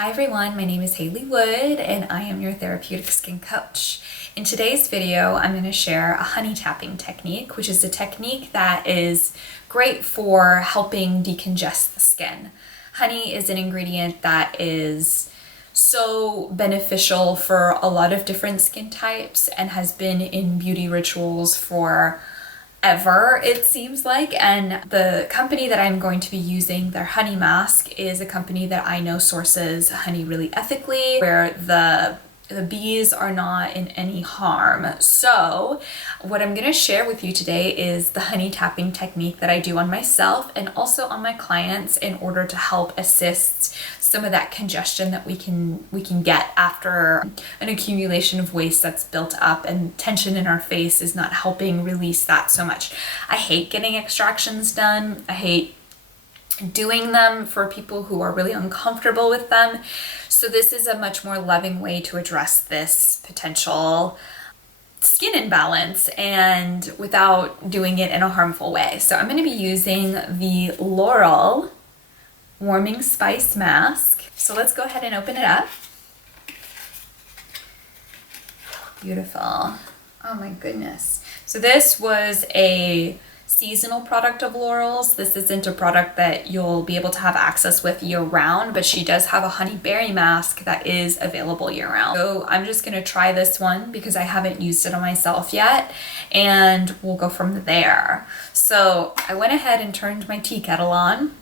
Hi everyone, my name is Haley Wood and I am your therapeutic skin coach. In today's video, I'm going to share a honey tapping technique, which is a technique that is great for helping decongest the skin. Honey is an ingredient that is so beneficial for a lot of different skin types and has been in beauty rituals for ever, it seems like. And the company that I'm going to be using, their honey mask, is a company that I know sources honey really ethically, where the bees are not in any harm. So what I'm going to share with you today is the honey tapping technique that I do on myself and also on my clients in order to help assist some of that congestion that we can get after an accumulation of waste that's built up, and tension in our face is not helping release that so much. I hate getting extractions done. I hate doing them for people who are really uncomfortable with them. So this is a much more loving way to address this potential skin imbalance and without doing it in a harmful way. So I'm going to be using the Laurel Warming Spice Mask. So let's go ahead and open it up. Beautiful. Oh my goodness. So this was a seasonal product of Laurel's. This isn't a product that you'll be able to have access with year round, but she does have a honey berry mask that is available year round. So I'm just gonna try this one because I haven't used it on myself yet, and we'll go from there. So I went ahead and turned my tea kettle on,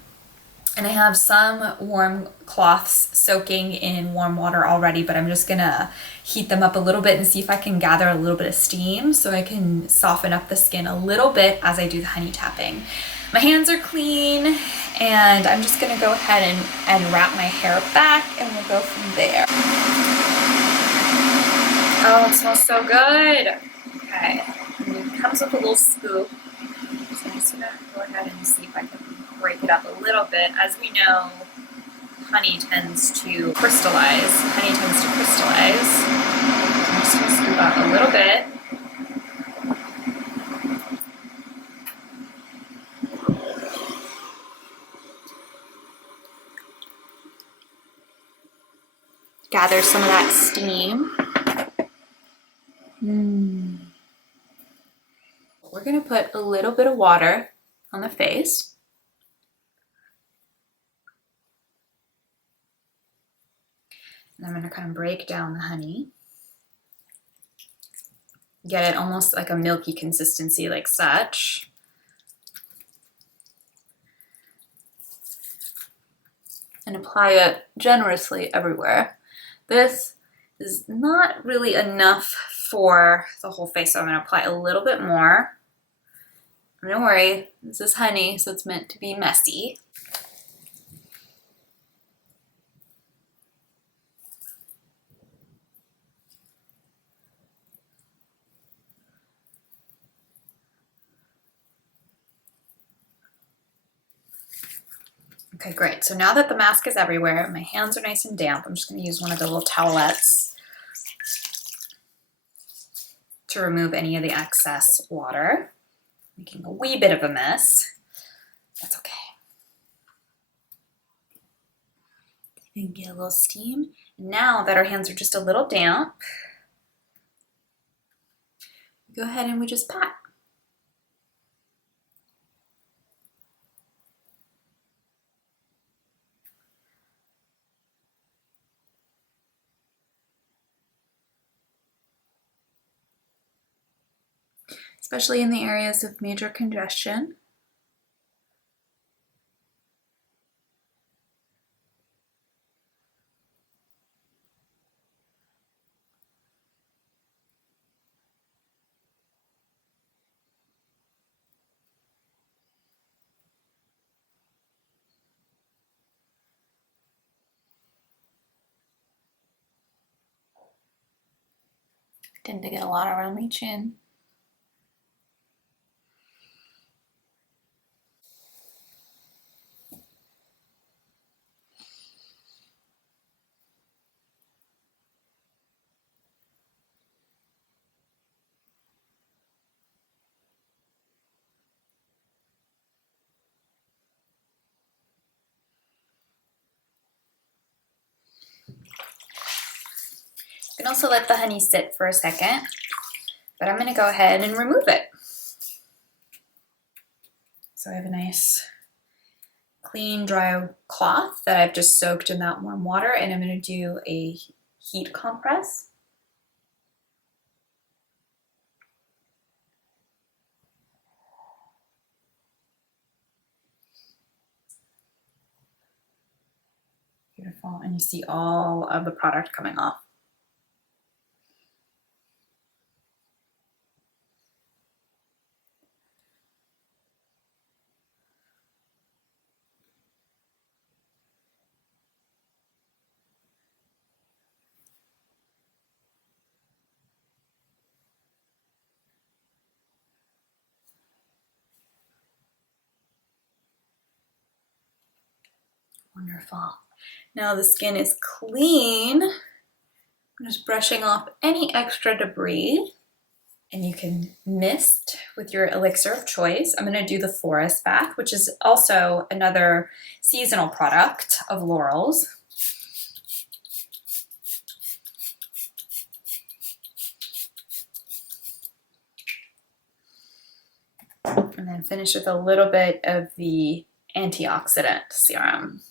and I have some warm cloths soaking in warm water already, but I'm just gonna heat them up a little bit and see if I can gather a little bit of steam so I can soften up the skin a little bit as I do the honey tapping. My hands are clean, and I'm just gonna go ahead and wrap my hair back, and we'll go from there. Oh, it smells so good. Okay, and it comes with a little scoop. So I'm just gonna go ahead and see if I can break it up a little bit. As we know, honey tends to crystallize. Honey tends to crystallize. I'm just going to scoop out a little bit. Gather some of that steam. We're going to put a little bit of water on the face. And I'm going to kind of break down the honey. Get it almost like a milky consistency, like such. And apply it generously everywhere. This is not really enough for the whole face, so I'm going to apply a little bit more. Don't worry, this is honey, so it's meant to be messy. Okay, great. So now that the mask is everywhere, my hands are nice and damp, I'm just going to use one of the little towelettes to remove any of the excess water, making a wee bit of a mess. That's okay. You can get a little steam. Now that our hands are just a little damp, go ahead and we just pat. Especially in the areas of major congestion. Tend to get a lot around my chin. You can also let the honey sit for a second, but I'm gonna go ahead and remove it. So I have a nice clean, dry cloth that I've just soaked in that warm water, and I'm gonna do a heat compress. Beautiful, and you see all of the product coming off. Wonderful. Now the skin is clean. I'm just brushing off any extra debris. And you can mist with your elixir of choice. I'm gonna do the Forest Bath, which is also another seasonal product of Laurel's. And then finish with a little bit of the antioxidant serum.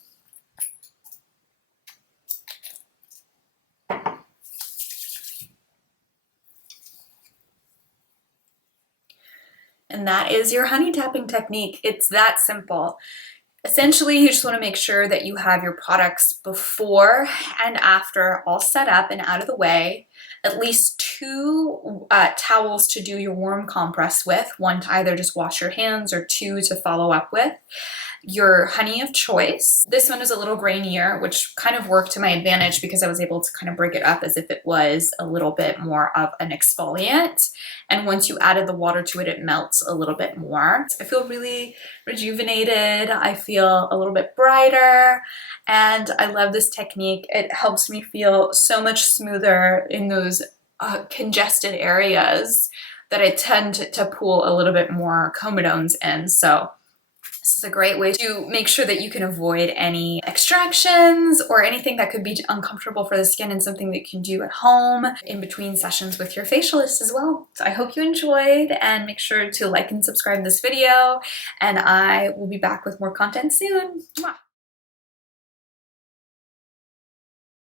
And that is your honey tapping technique. It's that simple. Essentially, you just want to make sure that you have your products before and after all set up and out of the way. At least 2 towels to do your warm compress with, 1 to either just wash your hands or 2 to follow up with. Your honey of choice. This one is a little grainier, which kind of worked to my advantage because I was able to kind of break it up as if it was a little bit more of an exfoliant. And once you added the water to it, it melts a little bit more. I feel really rejuvenated. I feel a little bit brighter, and I love this technique. It helps me feel so much smoother in those congested areas that I tend to pool a little bit more comedones in. So this is a great way to make sure that you can avoid any extractions or anything that could be uncomfortable for the skin, and something that you can do at home in between sessions with your facialist as well. So I hope you enjoyed, and make sure to like and subscribe this video, and I will be back with more content soon. Mwah.